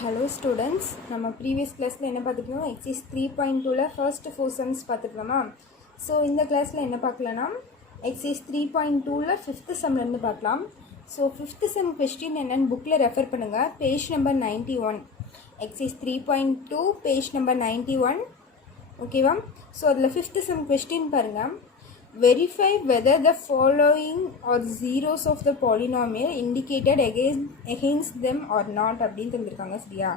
Hello students, நம்ம previous classல என்ன பார்த்துட்டோம் exercise 3.2ல first 4 sums பார்த்துட்டோமா. ஸோ இந்த கிளாஸில் என்ன பார்க்கலனா exercise 3.2ல 5th sumல இருந்து பார்க்கலாம். ஸோ 5th sum question என்னன்னு புக்கில் ரெஃபர் பண்ணுங்கள். Page number 91, exercise 3.2 page number 91. ஓகேவா. ஸோ அதில் 5th sum question பாருங்கள். Verify whether the following are zeros of the polynomial indicated against them or not அப்படின்னு தந்திருக்காங்க. சரியா,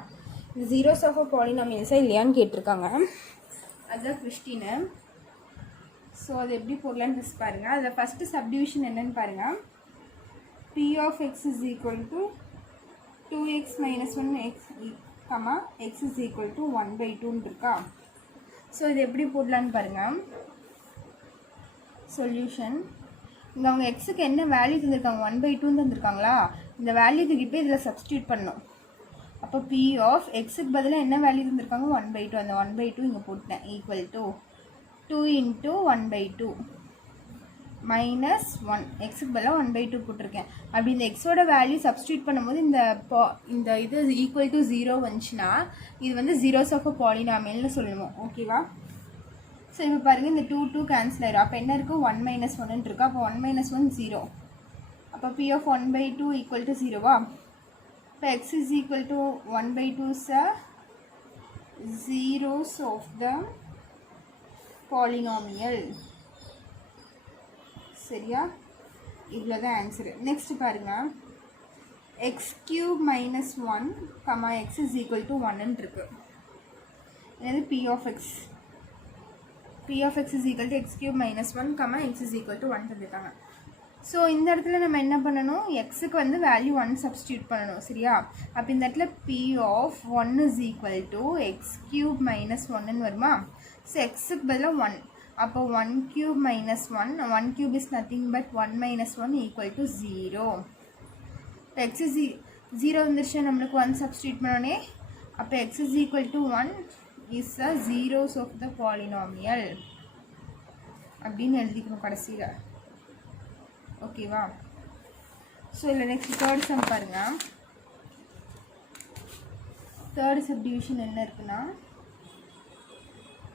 இந்த zeros of a polynomials இல்லையான்னு கேட்டிருக்காங்க. அதுதான் கொஸ்டின். ஸோ அது எப்படி போடலான்னு ஃபஸ்ட் பாருங்கள். அதில் ஃபஸ்ட்டு சப்டிவிஷன் என்னன்னு பாருங்கள். p of x is equal to 2x minus 1x x is equal to 1/2 இருக்கா. ஸோ இது எப்படி போடலான்னு பாருங்கள். சொல்யூஷன், இங்கே அவங்க எக்ஸுக்கு என்ன வேல்யூ தந்திருக்காங்க, 1/2 தந்திருக்காங்களா. இந்த வேல்யூ தூக்கிட்டு போய் இதில் சப்ஸ்டியூட் பண்ணணும். அப்போ பி ஆஃப் எக்ஸுக்கு பதிலாக என்ன வேல்யூ தந்திருக்காங்க, 1/2. அந்த 1/2 இங்கே போட்டேன். Equal to 2 × 1/2 minus 1. எக்ஸுக்கு பதிலாக 1/2 போட்டிருக்கேன். அப்படி இந்த எக்ஸோட வேல்யூ சப்ஸ்டியூட் பண்ணும்போது இந்த இது ஈக்குவல் டு 0 வந்துச்சுன்னா இது வந்து ஜீரோஸ் ஆஃப் அ பாலினாமியல்னு சொல்லணும். ஓகேவா. ஸோ இப்போ பாருங்கள், இந்த 2 கேன்சல் ஆயிடும். அப்போ என்ன இருக்குது, 1 - 1 இருக்கா. அப்போ 1 - 1 0. அப்போ பி ஆஃப் 1/2 ஈக்குவல் டு 0வா. இப்போ X is equal to 1/2 zeros of the polynomial. சரியா, இவ்வளோதான் ஆன்சரு. நெக்ஸ்ட் பாருங்கள், x³ - 1, x is equal to 1 இருக்கு. என்னது, p of x is equal to x³ - 1, x is equal to 1 தந்துட்டாங்க. So இந்த இடத்துல நம்ம என்ன பண்ணணும், எக்ஸுக்கு வந்து வேல்யூ 1 சப்ஸ்டியூட் பண்ணணும். சரியா, அப்போ இந்த இடத்துல p of 1 is equal to x³ - 1ன்னு வருமா. ஸோ எக்ஸுக்கு பதிலாக 1. அப்போ 1³ - 1, 1³ is nothing but 1 - 1 equal to 0. இப்போ x is 0 வந்துருச்சு, நம்மளுக்கு 1 சப்ஸ்டியூட் பண்ணோன்னே. அப்போ x is equal to 1 is the zeros of the polynomial அப்படின்னு எழுதிக்கணும் கடைசியில். ஓகேவா. ஸோ இல்லை நெக்ஸ்ட் தேர்ட் சம் பாருங்கள். தேர்ட் சப்டிவிஷன் என்ன இருக்குன்னா,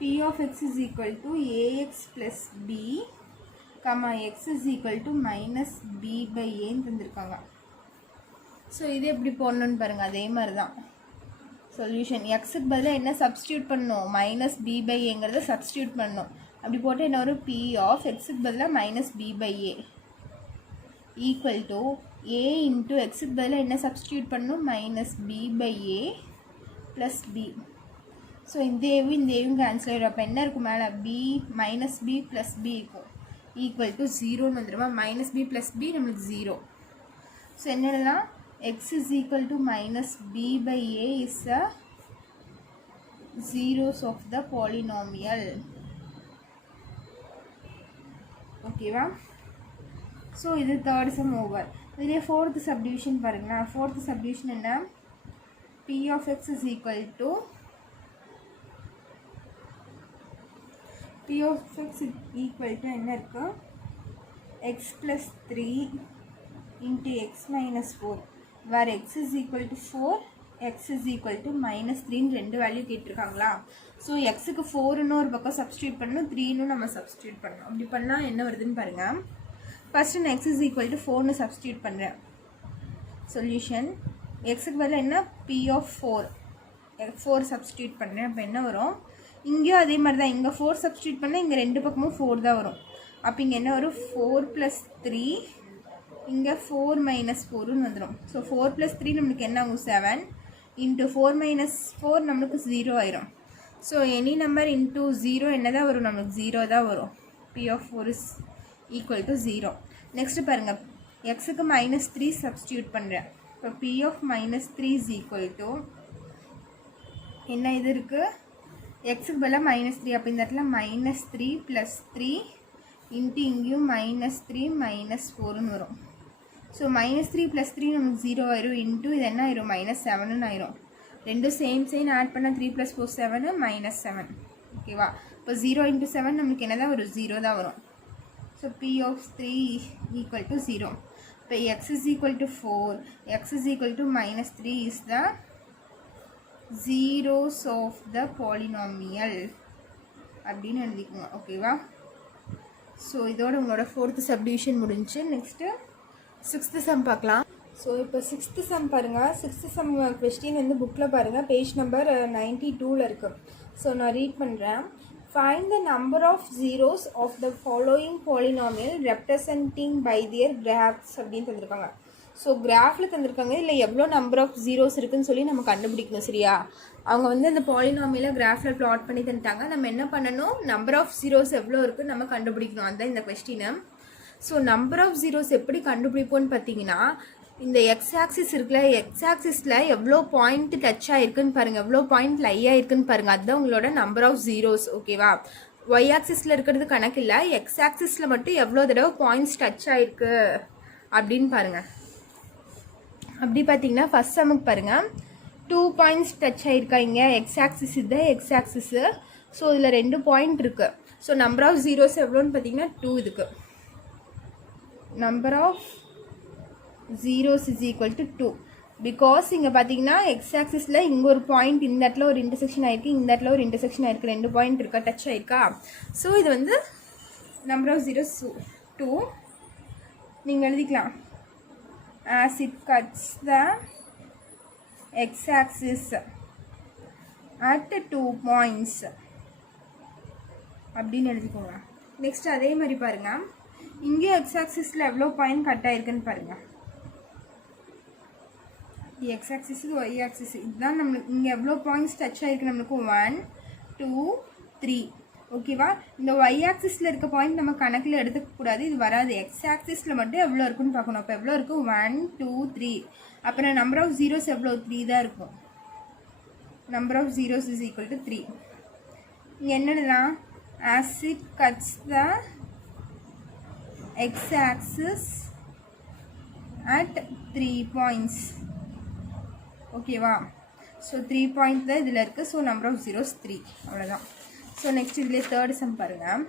p of x is equal to ax plus b, x is equal to minus b/a தந்திருக்காங்க. So இது எப்படி போடணுன்னு பாருங்கள். அதே மாதிரி தான் சொல்யூஷன். எக்ஸுக்கு பதிலாக என்ன சப்ஸ்டியூட் பண்ணணும், -b/aங்கிறத சப்ஸ்டியூட் பண்ணணும். அப்படி போட்டு என்ன ஒரு p ஆஃப் எக்ஸுக்கு பதிலாக -b/a equal to a into எக்ஸுக்கு பதிலாக என்ன சப்ஸ்டியூட் பண்ணணும், -b/a ப்ளஸ் b. ஸோ இந்த ஏவும் கேன்சல் ஆகிடும். அப்போ என்ன இருக்கும் மேலே, b ப்ளஸ் b இருக்கும். ஈக்குவல் டு 0ன்னு வந்துடுமா. -b ப்ளஸ் b நம்மளுக்கு 0. ஸோ என்னென்னா x is equal to -b/a is the zeros of the polynomial. ஓகேவா. ஸோ இது தேர்ட் சம் ஓவர். இதே ஃபோர்த் சப்டிவிஷன் பாருங்களா. ஃபோர்த் சப்டிவிஷன் என்ன, p of x is equal to என்ன இருக்கு, x plus 3 into x minus 4, where x is equal to 4, x is equal to -3 ரெண்டு value கேட்டிருக்காங்களா. So எக்ஸுக்கு 4ன்னு ஒரு பக்கம் சப்ஸ்டியூட் பண்ணணும், 3ன்னு நம்ம சப்ஸ்டியூட் பண்ணணும். அப்படி பண்ணால் என்ன வருதுன்னு பாருங்கள். ஃபஸ்ட்டு நான் x is equal to 4ன்னு சப்ஸ்டியூட் பண்ணுறேன். சொல்யூஷன், எக்ஸுக்கு பதில் என்ன, p of 4 சப்ஸ்டியூட் பண்ணுறேன். அப்போ என்ன வரும், இங்கேயும் அதே மாதிரி தான். இங்கே 4 சப்ஸ்டியூட் பண்ணால் இங்கே ரெண்டு பக்கமும் 4 தான் வரும். அப்போ இங்கே என்ன வரும், 4 + 3, இங்கே 4 - 4ன்னு வந்துடும். ஸோ 4 + 3 நம்மளுக்கு என்ன ஆகும், 7 × 4 - 4 நம்மளுக்கு 0 ஆயிரும். ஸோ எனி நம்பர் இன்ட்டு 0 என்ன தான் வரும், நம்மளுக்கு 0 தான் வரும். p of 4 is equal to 0. Next பாருங்கள், எக்ஸுக்கு -3 சப்ஸ்டியூட் பண்ணுறேன். இப்போ p of -3 is equal to என்ன இது இருக்குது, எக்ஸுக்கு பதிலாக -3. அப்போ இந்த இடத்துல -3 + 3 இன்ட்டு இங்கேயும் -3 - 4ன்னு வரும். ஸோ -3 + 3 நமக்கு 0 ஆயிரும். இன்ட்டு இது என்ன ஆயிரும், -7ன்னு ஆயிரும். ரெண்டும் சேம் ஆட் பண்ணால் 3 + 4 7, -7. ஓகேவா. இப்போ 0 × 7 நமக்கு என்ன தான் வரும், 0 தான் வரும். So p of 3 equal to 0. இப்போ x is equal to 4, x is equal to -3 is the zeros of the polynomial அப்படின்னு எழுதிக்கோங்க. ஓகேவா? ஸோ இதோட உங்களோட 4th சப்டிவிஷன் முடிஞ்சு. நெக்ஸ்ட்டு 6th சம் பார்க்கலாம். ஸோ இப்போ 6th சம் பாருங்கள். 6th சம் கொஸ்டின் வந்து புக்கில் பாருங்கள், பேஜ் நம்பர் 92ல் இருக்குது. ஸோ நான் ரீட் பண்ணுறேன். Find the number of zeros of the following polynomial representing by their graphs அப்படின்னு தந்திருக்காங்க. ஸோ கிராஃபில் தந்திருக்காங்க, இதில் எவ்வளோ நம்பர் ஆஃப் ஜீரோஸ் இருக்குதுன்னு சொல்லி நம்ம கண்டுபிடிக்கணும். சரியா? அவங்க வந்து அந்த பாலினாமியில் கிராஃபில் ப்ளாட் பண்ணி தந்துட்டாங்க. நம்ம என்ன பண்ணணும், நம்பர் ஆஃப் ஜீரோஸ் எவ்வளோ இருக்குதுன்னு நம்ம கண்டுபிடிக்கணும். அதுதான் இந்த கொஸ்டினை. ஸோ நம்பர் ஆஃப் ஜீரோஸ் எப்படி கண்டுபிடிப்போன்னு பார்த்தீங்கன்னா, இந்த எக்ஸ் ஆக்சிஸ் இருக்குல்ல, எக்ஸ் ஆக்சிஸில் எவ்வளோ பாயிண்ட் டச் ஆகிருக்குன்னு பாருங்கள், எவ்வளோ பாயிண்ட் லை ஆகிருக்குன்னு பாருங்கள். அதுதான் உங்களோட நம்பர் ஆஃப் ஜீரோஸ். ஓகேவா? ஒய் ஆக்சிஸில் இருக்கிறது கணக்கு இல்லை, எக்ஸ் ஆக்சிஸில் மட்டும் எவ்வளோ தடவை பாயிண்ட்ஸ் டச் ஆகிருக்கு அப்படின்னு பாருங்கள். அப்படி பார்த்தீங்கன்னா ஃபஸ்ட் சமுக்கு பாருங்கள், 2 பாயிண்ட்ஸ் டச் ஆகிருக்கா. இங்கே எக்ஸ் ஆக்சிஸ் இதுதான் எக்ஸ் ஆக்சிஸு. ஸோ இதில் 2 பாயிண்ட் இருக்குது. ஸோ நம்பர் ஆஃப் ஜீரோஸ் எவ்வளோன்னு பார்த்தீங்கன்னா 2 இதுக்கு. Number of zeros is equal to 2. Because இங்கே பார்த்தீங்கன்னா எக்ஸ் ஆக்சிஸில் இங்கே ஒரு பாயிண்ட், இந்த இடத்துல ஒரு இன்டர்செக்ஷன் ஆகிருக்கு, இந்த இடத்துல ஒரு இன்டர்செக்ஷன் ஆகிருக்கு, 2 பாயிண்ட் இருக்கா, டச் ஆகிருக்கா. ஸோ இது வந்து நம்பர் ஆஃப் ஜீரோஸ் 2. நீங்கள் எழுதிக்கலாம், as it cuts the x-axis at 2 points அப்படின்னு எழுதிக்கோங்க. நெக்ஸ்ட் அதே மாதிரி பாருங்கள், இங்கே x-axisல எவ்வளோ பாயிண்ட் கட் ஆகிருக்குன்னு பாருங்கள். x-axis y-axis இதுதான் நம்மளுக்கு இங்கே எவ்வளோ பாயிண்ட்ஸ் டச் ஆகிருக்கு நம்மளுக்கு 1 2 3. ஓகேவா? இந்த ஒய் ஆக்சிஸில் இருக்க பாயிண்ட் நம்ம கணக்கில் எடுத்துக்கூடாது, இது வராது. எக்ஸ் ஆக்சிஸில் மட்டும் எவ்வளோ இருக்குன்னு பார்க்கணும். அப்போ எவ்வளோ இருக்கும், 1 2 3. அப்புறம் நம்பர் ஆஃப் ஜீரோஸ் எவ்வளோ, 3 தான் இருக்கும். Number of zeros is equal to 3. இங்கே என்னதுலாம், as it cuts the x axis at 3 points. ஓகேவா? ஸோ 3 பாயிண்ட் தான் இதில் இருக்குது. So number of zeros 3. அவ்வளோதான். ஸோ நெக்ஸ்ட் இதிலே 3rd சம் பாருங்கள்.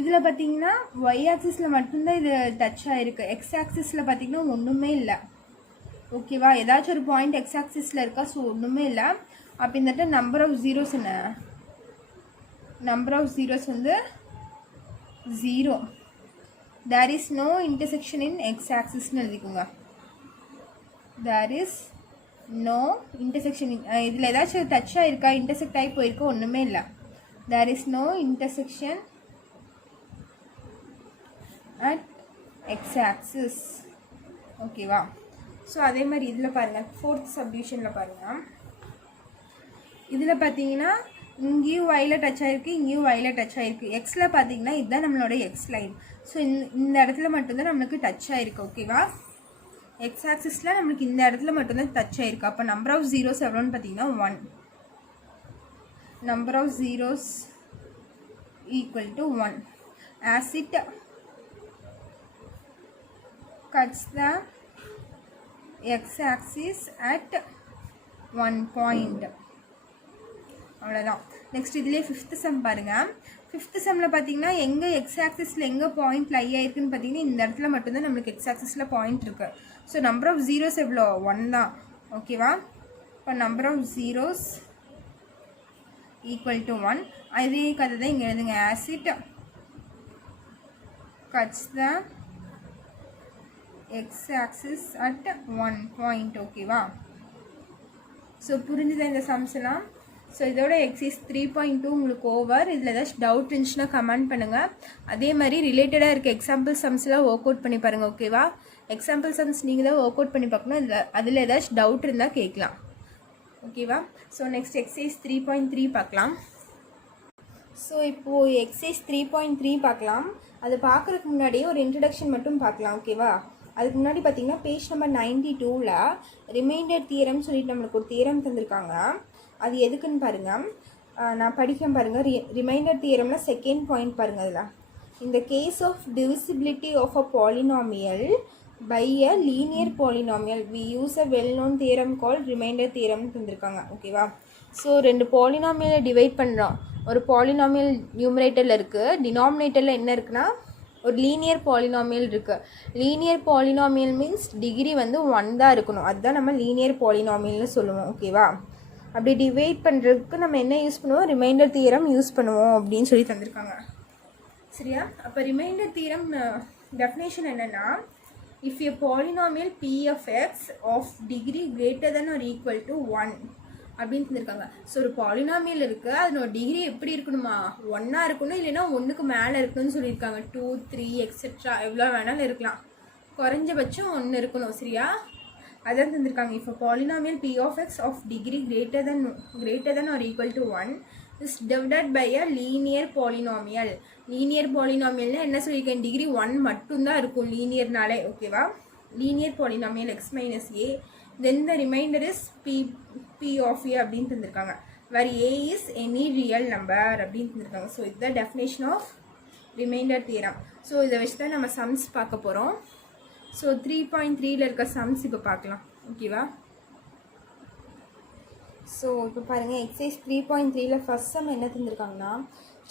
இதில் பார்த்தீங்கன்னா ஒய் ஆக்சிஸில் மட்டும்தான் இது டச் ஆகிருக்கு, எக்ஸ் ஆக்சிஸில் பார்த்தீங்கன்னா ஒன்றுமே இல்லை. ஓகேவா? ஏதாச்சும் ஒரு பாயிண்ட் எக்ஸ் ஆக்சிஸில் இருக்கா, ஸோ ஒன்றுமே இல்லை. அப்போ இந்த இடத்துல நம்பர் ஆஃப் ஜீரோஸ் என்ன, நம்பர் ஆஃப் ஜீரோஸ் வந்து 0. There is no intersection in x ஆக்சிஸ்ன்னு எழுதிக்கோங்க. There is no intersection. இதில் ஏதாச்சும் டச் ஆகிருக்கா, இன்டர்செக்ட் ஆகி போயிருக்கா, ஒன்றுமே இல்லை. There is no intersection at x-axis. ஓகேவா? ஸோ அதே மாதிரி இதில் பாருங்கள், 4th சப்டிவிஷனில் பாருங்கள். இதில் பார்த்தீங்கன்னா இங்கேயும் ஒயில் டச் ஆகிருக்கு, இங்கேயும் ஒயில் டச் ஆகிருக்கு. எக்ஸில் பார்த்தீங்கன்னா இதுதான் நம்மளோட எக்ஸ் லைன். ஸோ இந்த இடத்துல மட்டும்தான் நம்மளுக்கு டச் ஆகிருக்கு. ஓகேவா? எக்ஸ் ஆக்சிஸில் நம்மளுக்கு இந்த இடத்துல மட்டும்தான் டச் ஆகிருக்கு. அப்போ நம்பர் ஆஃப் ஜீரோஸ் எவ்வளோன்னு பார்த்தீங்கன்னா 1. Number of zeros equal to 1. As it cuts the x-axis at 1 point. அவ்வளோதான். நெக்ஸ்ட் இதிலே 5th சம் பாருங்கள். 5th சம்மில் பார்த்தீங்கன்னா எங்கே எக்ஸ் ஆக்சிஸில் எங்கே பாயிண்ட் லை ஆயிருக்குன்னு பார்த்தீங்கன்னா இந்த இடத்துல மட்டும்தான் நம்மளுக்கு எக்ஸ் ஆக்சிஸில் பாயிண்ட் இருக்குது. ஸோ நம்பர் ஆஃப் ஜீரோஸ் எவ்வளோ, 1 தான். ஓகேவா? இப்போ number of zeros equal to 1. அதே கதை தான் இங்கே எழுதுங்க, as it cuts the x-axis at 1 point. ஓகேவா? ஸோ புரிஞ்சுதான் இந்த சம்ஸ் எல்லாம். ஸோ இதோட எக்ஸைஸ் 3.2 உங்களுக்கு ஓவர். இதில் ஏதாச்சும் டவுட் இருந்துச்சுன்னா கமெண்ட் பண்ணுங்கள். அதே மாதிரி ரிலேட்டடாக இருக்க எக்ஸாம்பிள் சம்ஸ்லாம் ஒர்க் அவுட் பண்ணி பாருங்கள். ஓகேவா? எக்ஸாம்பிள் சம்ஸ் நீங்கள் தான் ஒர்க் அவுட் பண்ணி பார்க்கணும். அதில் ஏதாச்சும் டவுட் இருந்தால் கேட்கலாம். ஓகேவா? ஸோ நெக்ஸ்ட் எக்ஸைஸ் 3.3 பார்க்கலாம். ஸோ இப்போது எக்ஸைஸ் 3.3 பார்க்கலாம். அது பார்க்குறதுக்கு முன்னாடியே ஒரு இன்ட்ரடக்ஷன் மட்டும் பார்க்கலாம். ஓகேவா? அதுக்கு முன்னாடி பார்த்தீங்கன்னா பேஜ் நம்பர் 92ல் ரிமைண்டர் தியரம்னு சொல்லிட்டு நம்மளுக்கு ஒரு தியரம் தந்திருக்காங்க. அது எதுக்குன்னு பாருங்கள், நான் படிக்கிறேன் பாருங்கள். ரிமைண்டர் தியரம்னா 2nd பாயிண்ட் பாருங்கள். அதில் இந்த case of divisibility of a polynomial by a linear polynomial we use a well known theorem called remainder theorem தந்திருக்காங்க. ஓகேவா? ஸோ 2 பாலினாமியலை டிவைட் பண்ணுறோம். ஒரு பாலினாமியல் நியூமரேட்டரில் இருக்குது, டினாமினேட்டரில் என்ன இருக்குன்னா ஒரு லீனியர் பாலினாமியல் இருக்குது. லீனியர் பாலினாமியல் மீன்ஸ் டிகிரி வந்து 1 தான் இருக்கணும். அதுதான் நம்ம லீனியர் பாலினாமியல்னு சொல்லுவோம். ஓகேவா? அப்படி டிவைட் பண்ணுறதுக்கு நம்ம என்ன யூஸ் பண்ணுவோம், ரிமைண்டர் தியரம் யூஸ் பண்ணுவோம் அப்படின்னு சொல்லி தந்திருக்காங்க. சரியா? அப்போ ரிமைண்டர் தியரம் டெஃபினேஷன் என்னென்னா, if a polynomial p of x of degree greater than or equal to 1 அப்படின்னு தந்திருக்காங்க. ஸோ ஒரு பாலினாமியல் இருக்குது, அதனோட டிகிரி எப்படி இருக்கணுமா, 1 இருக்கணும், இல்லைன்னா 1க்கு மேலே இருக்கணும்னு சொல்லியிருக்காங்க. 2, 3 எக்ஸெட்ரா எவ்வளோ வேணாலும் இருக்கலாம், குறைஞ்சபட்சம் 1 இருக்கணும். சரியா? அதான் தந்திருக்காங்க. இப்போ polynomial p of x of degree greater than or equal to 1 is divided by a linear polynomial. Linear பாலினாமியல்னா என்ன சொல்லியிருக்கேன், டிகிரி 1 மட்டும்தான் இருக்கும் லீனியர்னாலே. ஓகேவா? Linear polynomial x minus a, then the remainder is p of a அப்படின்னு தந்திருக்காங்க. where a is any real number அப்படின்னு தந்திருக்காங்க. ஸோ இதுதான் definition of remainder theorem. So இதை வச்சு தான் நம்ம சம்ஸ் பார்க்க போகிறோம். ஸோ 3.3ல் இருக்க சம்ஸ் இப்போ பார்க்கலாம். ஓகேவா? ஸோ இப்போ பாருங்கள், எக்ஸசைஸ் 3.3ல் ஃபஸ்ட் சம் என்ன தந்திருக்காங்கன்னா,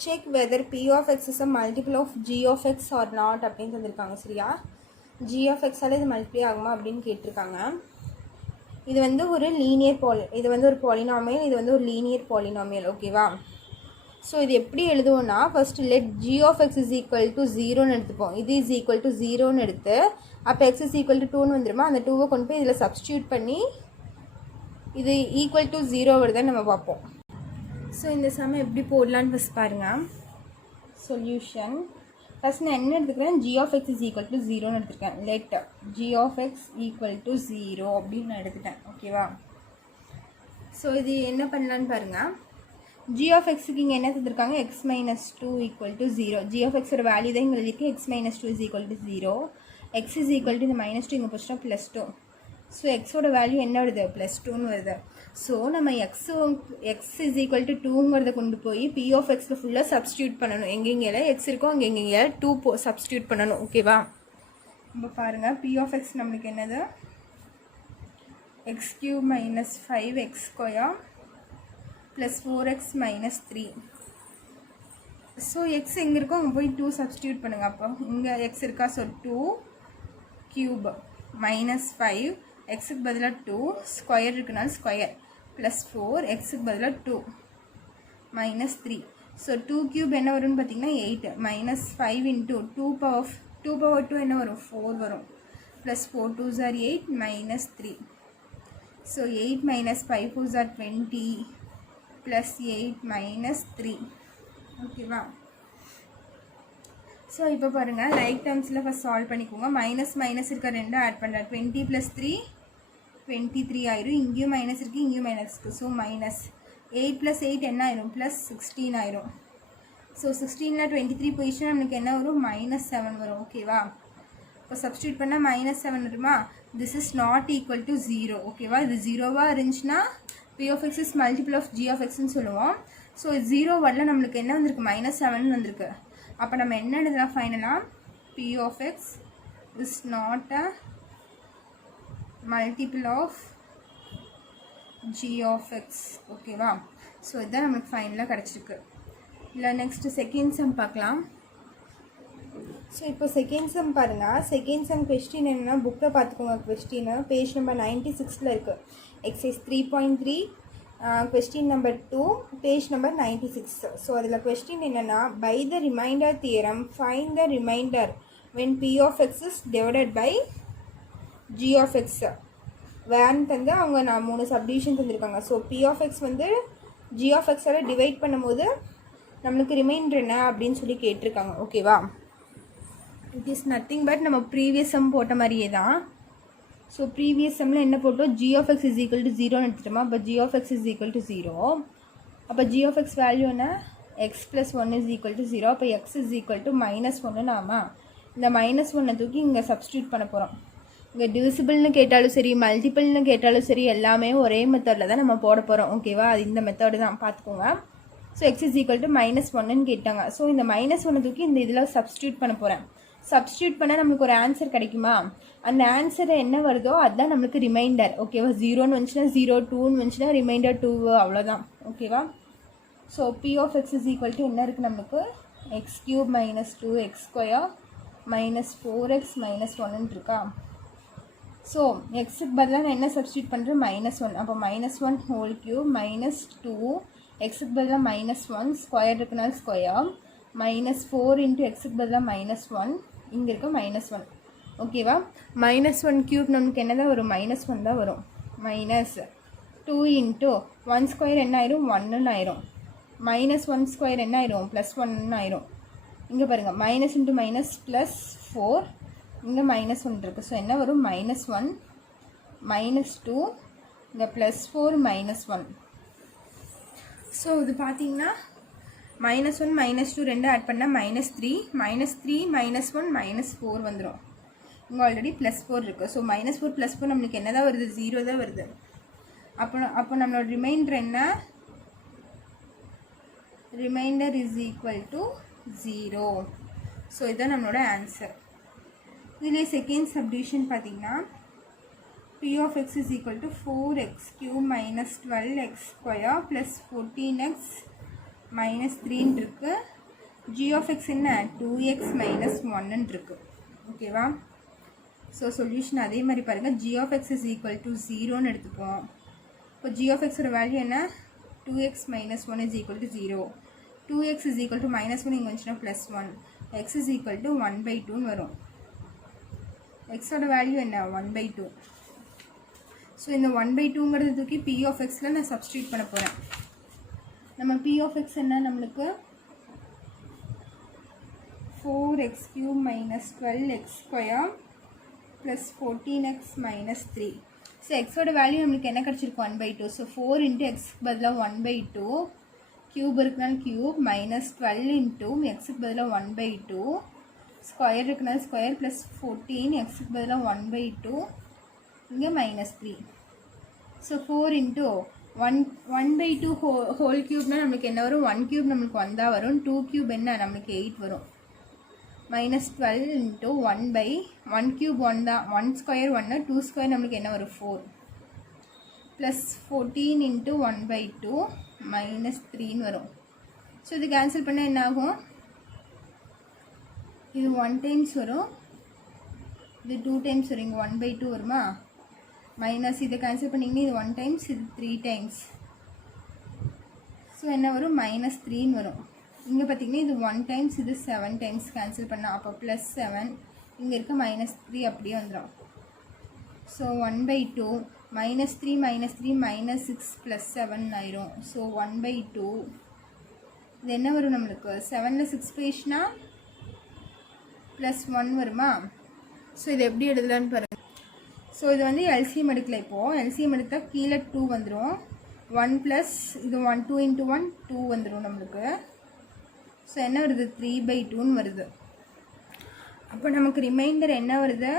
check whether p of x is a multiple of g of x or not அப்படின்னு தந்திருக்காங்க. சரியா? g of xால் இது மல்டிப்ளை ஆகுமா அப்படின்னு கேட்டிருக்காங்க. இது வந்து ஒரு இது வந்து ஒரு பாலினாமியல், இது வந்து ஒரு லீனியர் பாலினாமியல். ஓகேவா? ஸோ இது எப்படி எழுதுவோன்னா, first let g of x is equal to 0ன்னு எடுத்துப்போம். இது is equal to 0ன்னு எடுத்து, அப்போ x is equal to 2ன்னு வந்துடுமா, அந்த 2வை கொண்டு போய் இதில் சப்ஸ்டியூட் பண்ணி இது ஈக்குவல் டு 0 வருதான்னு நம்ம பார்ப்போம். ஸோ இந்த சம் எப்படி போடலான்னு ஃபஸ்ட் பாருங்கள். சொல்யூஷன் ஃபஸ்ட் நான் என்ன எடுத்துக்கிறேன், g of x is equal to 0ன்னு எடுத்துருக்கேன். Let g of x equal to 0 அப்படின்னு நான் எடுத்துட்டேன். ஓகேவா? ஸோ இது என்ன பண்ணலான்னு பாருங்கள். g of xக்கு இங்கே என்ன தந்திருக்காங்க, x minus 2 equal to 0. g of xோட value தான் இங்கே எழுதிருக்கு, x minus 2 is equal to 0. x is equal to இந்த minus 2 இங்கே போச்சுன்னா +2. ஸோ எக்ஸோட வேல்யூ என்ன வருது, +2ன்னு வருது. ஸோ நம்ம x is equal to 2ங்கிறத கொண்டு போய் p of xல ஃபுல்லாக சப்ஸ்டியூட் பண்ணணும். எங்கெங்கே x இருக்கோ அங்கே 2 சப்ஸ்டியூட் பண்ணணும். ஓகேவா? இப்போ பாருங்கள், p of x நம்மளுக்கு என்னது, x³ minus 5x² plus 4x minus 3. So X எங்கே இருக்கோ அங்கே போய் 2 சப்ஸ்டியூட் பண்ணுங்கள். அப்போ இங்கே எக்ஸ் இருக்கா, ஸோ 2³ minus 5, எக்ஸுக்கு பதிலாக 2, ஸ்கொயர் இருக்குனால ஸ்கொயர், ப்ளஸ் 4, எக்ஸுக்கு பதிலாக 2 minus 3. ஸோ 2³ என்ன வரும்னு பார்த்தீங்கன்னா 8, minus 5 into 2 power 2 என்ன வரும், 4 வரும், plus 4 2s are 8 minus 3. So 8 minus 5 4s are 20 plus 8 minus 3. ஓகேவா? ஸோ இப்போ பாருங்கள், லைக் டேர்ம்ஸில் ஃபஸ்ட் சால்வ் பண்ணிக்கோங்க. மைனஸ் இருக்க 2 ஆட் பண்ணுறேன். 20 + 3 23 ஆயிரும். இங்கேயும் மைனஸ் இருக்குது, இங்கேயும் மைனஸ் இருக்குது. ஸோ மைனஸ் 8 + 8 என்ன ஆயிரும், +16 ஆயிரும். ஸோ 16ல் 23 போயிடுச்சுன்னா நம்மளுக்கு என்ன வரும், -7 வரும். ஓகேவா? இப்போ சப்ஸ்டியூட் பண்ணால் -7 வருமா. This is not equal to 0. ஓகேவா? இது 0வாக இருந்துச்சுன்னா p of x is multiple of g of xன்னு சொல்லுவோம். ஸோ 0 வரல, நம்மளுக்கு என்ன வந்திருக்கு, -7 வந்திருக்கு. அப்போ நம்ம என்ன எழுதலாம் ஃபைனலாக, p of x is not a multiple of g of x. ஓகேவா? ஸோ இதுதான் நம்மளுக்கு ஃபைனலாக கிடச்சிருக்கு. இல்லை நெக்ஸ்ட்டு செகண்ட் சம் பார்க்கலாம். ஸோ இப்போ செகண்ட் சம் பாருங்கள். செகண்ட் சம் கொஸ்டின் என்னென்னா, புக்கில் பார்த்துக்கோங்க. கொஸ்டின் பேஜ் நம்பர் 96ல் இருக்குது. Exercise 3.3 question number 2 page number 96. So அதில் கொஸ்டின் என்னென்னா, by the remainder theorem find the remainder when p of x is divided by g of x. வேர்னு தந்து அவங்க நான் 3 சப்டிவிஷன் தந்திருக்காங்க. ஸோ p of x வந்து g of x-ஆல் divide பண்ணும்போது நம்மளுக்கு reminder என்ன அப்படின்னு சொல்லி கேட்டிருக்காங்க. ஓகேவா? இட் இஸ் நத்திங் பட் நம்ம ப்ரீவியஸ் சம் போட்ட மாதிரியே தான். ஸோ ப்ரீவியஸ் சம்மில் என்ன போட்டோம், g of x is equal to 0ன்னு எடுத்துட்டோமா. அப்போ g of x is equal to 0. அப்போ g of x வேல்யூ என்ன, x plus 1 is equal to 0. அப்போ x is equal to -1 நாம இந்த -1 தூக்கி இங்கே சப்ஸ்டியூட் பண்ண போகிறோம். இங்கே டிவிசிபிள்னு கேட்டாலும் சரி, மல்டிபிள்னு கேட்டாலும் சரி, எல்லாமே ஒரே மெத்தடில் தான் நம்ம போட போகிறோம். ஓகேவா? அது இந்த மெத்தடு தான், பார்த்துக்கோங்க. So x is equal to -1ன்னு கேட்டாங்க. ஸோ இந்த -1 தூக்கி இந்த இதில் சப்ஸ்டியூட் பண்ண போகிறேன். சப்ஸ்டியூட் பண்ணால் நம்மளுக்கு ஒரு ஆன்சர் கிடைக்குமா, அந்த ஆன்சர் என்ன வருதோ அதுதான் நம்மளுக்கு ரிமைண்டர். ஓகேவா? 0ன்னு வந்துச்சுன்னா 0, 2ன்னு வந்துச்சுன்னா ரிமைண்டர் 2, அவ்வளோதான். ஓகேவா? So p of x is equal to என்ன இருக்குது நம்மளுக்கு, x³ - 2x² - 4x - 1 இருக்கா. ஸோ எக்ஸுக்கு பதிலாக நான் என்ன சப்ஸ்டியூட் பண்ணுறேன், -1. அப்போ -1 ஹோல் கியூப் -2 எக்ஸுக்கு பதிலாக -1 ஸ்கொயர் இருக்குனால ஸ்கொயர் -4 இன்ட்டு எக்ஸுக்கு பதிலாக -1 இங்கே இருக்க -1 ஓகேவா. -1 கியூப் நமக்கு என்ன தான் வரும், -1 தான் வரும். -2 இன்ட்டு 1 ஸ்கொயர் என்ன ஆயிரும், 1ன்னு ஆயிரும். -1 ஸ்கொயர் என்ன ஆயிரும், +1ன்னு ஆயிரும். இங்கே பாருங்கள் மைனஸ் இன்ட்டு மைனஸ் +4 இங்கே -1 இருக்குது. ஸோ என்ன வரும், -1 -2 இங்கே +4 -1. ஸோ இது பார்த்தீங்கன்னா -1 -2 ரெண்டு ஆட் பண்ணால் -3 -3 -1 -4 வந்துடும். இங்கே ஆல்ரெடி +4 இருக்குது. ஸோ -4 +4 நம்மளுக்கு என்ன தான் வருது, 0 தான் வருது. அப்போ நம்மளோட ரிமைண்டர் என்ன, reminder is equal to 0. So இதுதான் நம்மளோட ஆன்சர். இதில் செகண்ட் சப்டிவிஷன் பார்த்தீங்கன்னா p of x is equal to 4x cube minus 12x square plus 14x minus 3 இருக்கு. g of x என்ன, 2x minus 1 இருக்கு. ஓகேவா. ஸோ சொல்யூஷன் அதே மாதிரி பாருங்கள், g of x is equal to 0ன்னு எடுத்துப்போம். இப்போ g of x ஓட வேல்யூ என்ன, 2x minus 1 is equal to 0. 2x is equal to -1 இங்கே வந்துச்சுன்னா +1. x is equal to 1/2ன்னு வரும். x ஓட வேல்யூ என்ன, 1/2. ஸோ இந்த 1/2ங்கிறது தூக்கி p of xல நான் சப்ஸ்டியூட் பண்ண போகிறேன். நம்ம p of x என்ன, நம்மளுக்கு 4x cube minus 12x square plus 14x minus 3. So எக்ஸோட வேல்யூ நம்மளுக்கு என்ன கிடச்சிருக்கு, 1/2. ஸோ 4 இன்ட்டு எக்ஸ்க்கு பதிலாக 1/2 கியூப் இருக்குனால கியூப் -12 இன்ட்டு எக்ஸுக்கு பதிலாக 1/2 ஸ்கொயர் இருக்குனால ஸ்கொயர் ப்ளஸ் 14 எக்ஸுக்கு பதிலாக 1/2 இங்கே -3. ஸோ 4 இன்ட்டு 1/2 ஹோல் கியூப்னால் நம்மளுக்கு என்ன வரும், 1 கியூப் நம்மளுக்கு 1 தான் வரும். 2 கியூப் என்ன, நம்மளுக்கு 8 வரும். -12 இன்ட்டு 1 கியூப் 1 தான், 1 ஸ்கொயர் 1, 2 ஸ்கொயர் நம்மளுக்கு என்ன வரும், 4 ப்ளஸ் 14 இன்ட்டு 1/2 -3ன்னு வரும். ஸோ இது கேன்சல் பண்ணால் என்ன ஆகும், இது 1 டைம்ஸ் வரும், இது 2 டைம்ஸ் வரும். இங்கே 1/2 வருமா, மைனஸ் இதை கேன்சல் பண்ணிங்கன்னா இது 1 டைம்ஸ், இது 3 டைம்ஸ். ஸோ என்ன வரும், -3ன்னு வரும். இங்கே பார்த்தீங்கன்னா இது 1 டைம்ஸ், இது 7 டைம்ஸ் கேன்சல் பண்ணால் அப்போ +7 இங்கே இருக்க -3 அப்படியே வந்துடும். ஸோ 1/2 -3 -6 +7 ஆயிரும். ஸோ 1/2 இது என்ன வரும் நம்மளுக்கு, 7ல் 6 போயிடுச்சுன்னா +1 வருமா. ஸோ இது எப்படி எழுதலான்னு பாருங்கள். ஸோ இது வந்து எல்சிஎம் எடுக்கல. இப்போது எல்சிஎம் எடுத்தால் கீழே 2 வந்துடும். 1 ப்ளஸ் இது 1 2 இன்ட்டு 1 2 வந்துடும் நம்மளுக்கு. ஸோ என்ன வருது, 3/2ன்னு வருது. அப்போ நமக்கு ரிமைண்டர் என்ன வருது,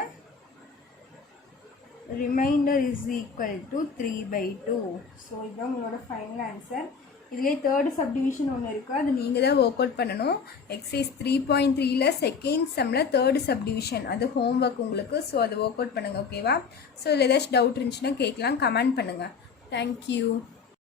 reminder is equal to 3/2. So இதுதான் உங்களோட ஃபைனல் ஆன்சர். இதிலே தேர்டு சப்டிவிஷன் ஒன்று இருக்குது, அது நீங்கள் தான் ஒர்க் அவுட் பண்ணணும். எக்ஸசைஸ் 3.3ல் செகண்ட் செம்மில் தேர்டு சப்டிவிஷன், அது ஹோம்ஒர்க் உங்களுக்கு. ஸோ அதை ஒர்க் அவுட் பண்ணுங்கள். ஓகேவா. ஸோ இதில் ஏதாச்சும் டவுட் இருந்துச்சுன்னா கேட்கலாம், கமெண்ட் பண்ணுங்கள். தேங்க்யூ.